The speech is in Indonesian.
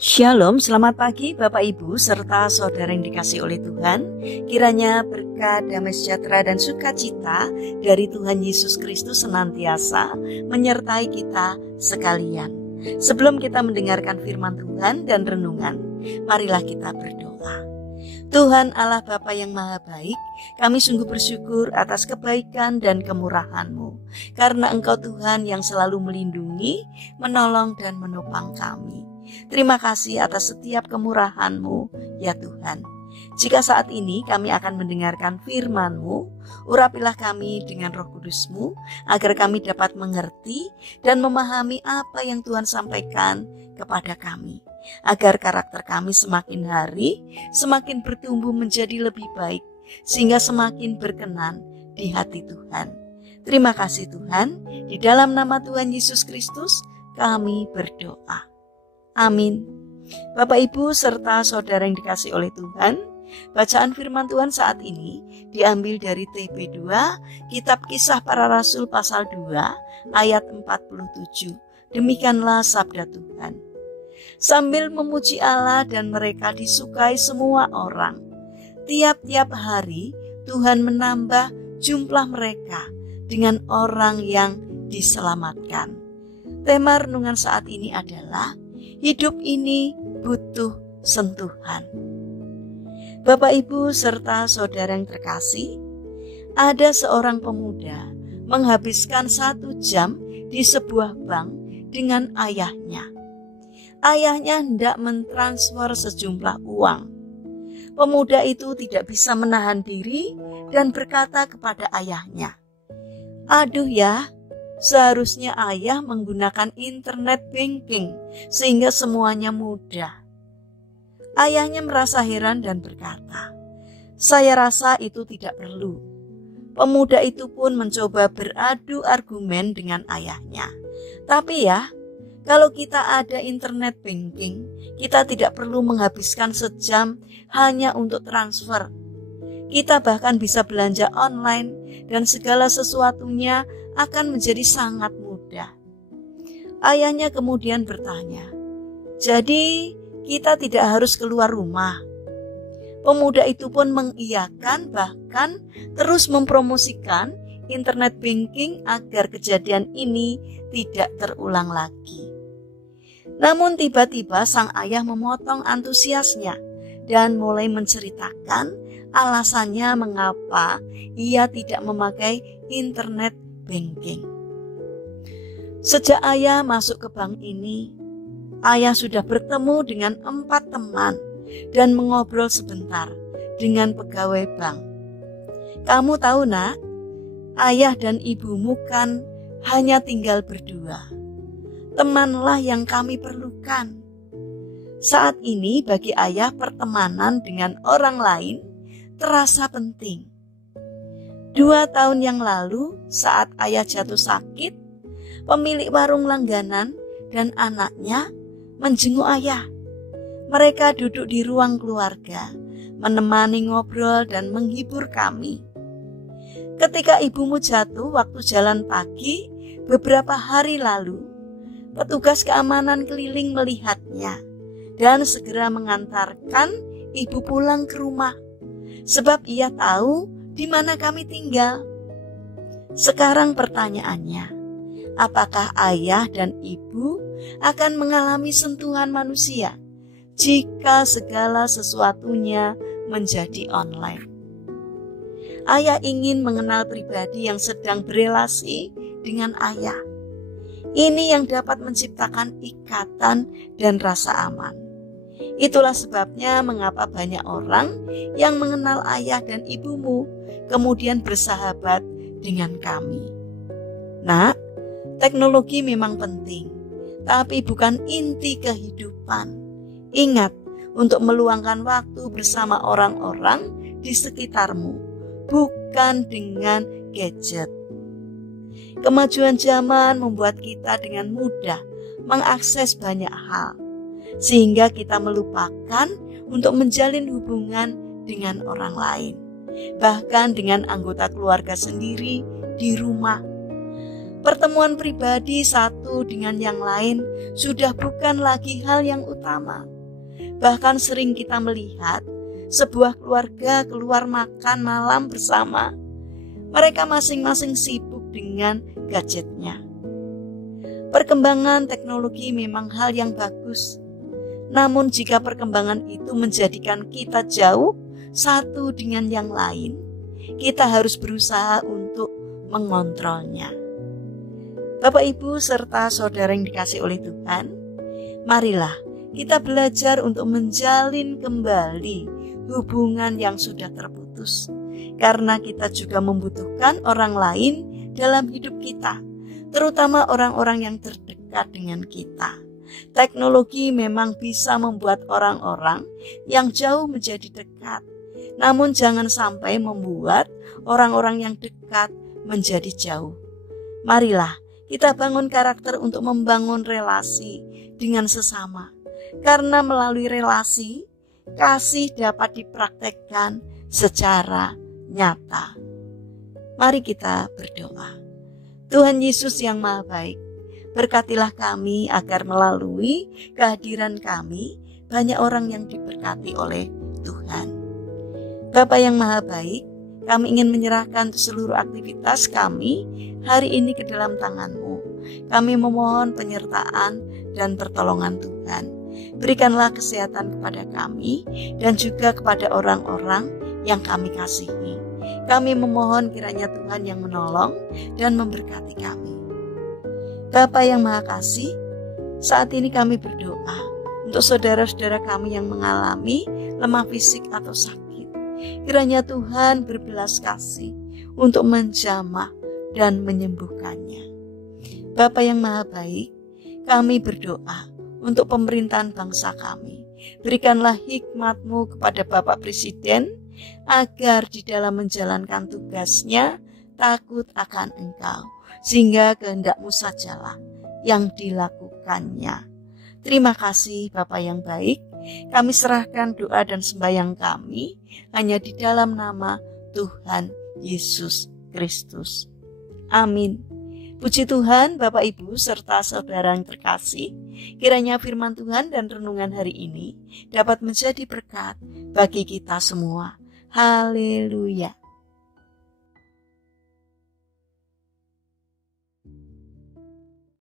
Shalom, selamat pagi Bapak Ibu serta saudara yang dikasihi oleh Tuhan. Kiranya berkat, damai sejahtera dan sukacita dari Tuhan Yesus Kristus senantiasa menyertai kita sekalian. Sebelum kita mendengarkan firman Tuhan dan renungan, marilah kita berdoa. Tuhan Allah Bapa yang Maha Baik, kami sungguh bersyukur atas kebaikan dan kemurahan-Mu, karena Engkau Tuhan yang selalu melindungi, menolong dan menopang kami. Terima kasih atas setiap kemurahan-Mu, ya Tuhan. Jika saat ini kami akan mendengarkan firman-Mu, urapilah kami dengan Roh Kudus-Mu, agar kami dapat mengerti dan memahami apa yang Tuhan sampaikan kepada kami, agar karakter kami semakin hari semakin bertumbuh menjadi lebih baik, sehingga semakin berkenan di hati Tuhan. Terima kasih Tuhan, di dalam nama Tuhan Yesus Kristus kami berdoa. Amin. Bapak Ibu serta saudara yang dikasihi oleh Tuhan, bacaan firman Tuhan saat ini diambil dari TP2, Kitab Kisah Para Rasul pasal 2 ayat 47. Demikianlah sabda Tuhan. Sambil memuji Allah dan mereka disukai semua orang, tiap-tiap hari Tuhan menambah jumlah mereka dengan orang yang diselamatkan. Tema renungan saat ini adalah hidup ini butuh sentuhan. Bapak Ibu serta saudara yang terkasih, ada seorang pemuda menghabiskan 1 jam di sebuah bank dengan ayahnya. Ayahnya hendak mentransfer sejumlah uang. Pemuda itu tidak bisa menahan diri dan berkata kepada ayahnya, "Aduh ya, seharusnya ayah menggunakan internet banking sehingga semuanya mudah." Ayahnya merasa heran dan berkata, "Saya rasa itu tidak perlu." Pemuda itu pun mencoba beradu argumen dengan ayahnya. "Tapi ya, kalau kita ada internet banking, kita tidak perlu menghabiskan sejam hanya untuk transfer. Kita bahkan bisa belanja online dan segala sesuatunya akan menjadi sangat mudah." Ayahnya kemudian bertanya, "Jadi kita tidak harus keluar rumah?" Pemuda itu pun mengiyakan, bahkan terus mempromosikan internet banking agar kejadian ini tidak terulang lagi. Namun tiba-tiba sang ayah memotong antusiasnya dan mulai menceritakan alasannya mengapa ia tidak memakai internet banking. Sejak ayah masuk ke bank ini, ayah sudah bertemu dengan 4 teman dan mengobrol sebentar dengan pegawai bank. "Kamu tahu nak, ayah dan ibumu kan hanya tinggal berdua. Temanlah yang kami perlukan." Saat ini bagi ayah pertemanan dengan orang lain terasa penting. 2 tahun yang lalu saat ayah jatuh sakit, pemilik warung langganan dan anaknya menjenguk ayah. Mereka duduk di ruang keluarga, menemani ngobrol dan menghibur kami. "Ketika ibumu jatuh waktu jalan pagi beberapa hari lalu, petugas keamanan keliling melihatnya dan segera mengantarkan ibu pulang ke rumah, sebab ia tahu di mana kami tinggal." Sekarang pertanyaannya, apakah ayah dan ibu akan mengalami sentuhan manusia jika segala sesuatunya menjadi online? Ayah ingin mengenal pribadi yang sedang berelasi dengan ayah. Ini yang dapat menciptakan ikatan dan rasa aman. Itulah sebabnya mengapa banyak orang yang mengenal ayah dan ibumu kemudian bersahabat dengan kami. Nak, teknologi memang penting, tapi bukan inti kehidupan. Ingat untuk meluangkan waktu bersama orang-orang di sekitarmu, bukan dengan gadget. Kemajuan zaman membuat kita dengan mudah mengakses banyak hal, sehingga kita melupakan untuk menjalin hubungan dengan orang lain, bahkan dengan anggota keluarga sendiri di rumah. Pertemuan pribadi satu dengan yang lain sudah bukan lagi hal yang utama. Bahkan sering kita melihat sebuah keluarga keluar makan malam bersama. Mereka masing-masing sibuk dengan gadgetnya. Perkembangan teknologi memang hal yang bagus. Namun jika perkembangan itu menjadikan kita jauh satu dengan yang lain, kita harus berusaha untuk mengontrolnya. Bapak, Ibu, serta saudara yang dikasihi oleh Tuhan, marilah kita belajar untuk menjalin kembali hubungan yang sudah terputus. Karena kita juga membutuhkan orang lain dalam hidup kita, terutama orang-orang yang terdekat dengan kita. Teknologi memang bisa membuat orang-orang yang jauh menjadi dekat, namun jangan sampai membuat orang-orang yang dekat menjadi jauh. Marilah kita bangun karakter untuk membangun relasi dengan sesama. Karena melalui relasi, kasih dapat dipraktekkan secara nyata. Mari kita berdoa. Tuhan Yesus yang Maha Baik, berkatilah kami agar melalui kehadiran kami banyak orang yang diberkati oleh Tuhan. Bapa yang Maha Baik, kami ingin menyerahkan seluruh aktivitas kami hari ini ke dalam tangan-Mu. Kami memohon penyertaan dan pertolongan Tuhan. Berikanlah kesehatan kepada kami dan juga kepada orang-orang yang kami kasihi. Kami memohon kiranya Tuhan yang menolong dan memberkati kami. Bapa yang Maha Kasih, saat ini kami berdoa untuk saudara-saudara kami yang mengalami lemah fisik atau sakit. Kiranya Tuhan berbelas kasih untuk menjamah dan menyembuhkannya. Bapa yang Maha Baik, kami berdoa untuk pemerintahan bangsa kami. Berikanlah hikmat-Mu kepada Bapak Presiden agar di dalam menjalankan tugasnya takut akan Engkau, sehingga kehendak-Mu sajalah yang dilakukannya. Terima kasih Bapa yang baik. Kami serahkan doa dan sembahyang kami hanya di dalam nama Tuhan Yesus Kristus. Amin. Puji Tuhan, Bapak, Ibu, serta saudara yang terkasih, kiranya firman Tuhan dan renungan hari ini dapat menjadi berkat bagi kita semua. Haleluya.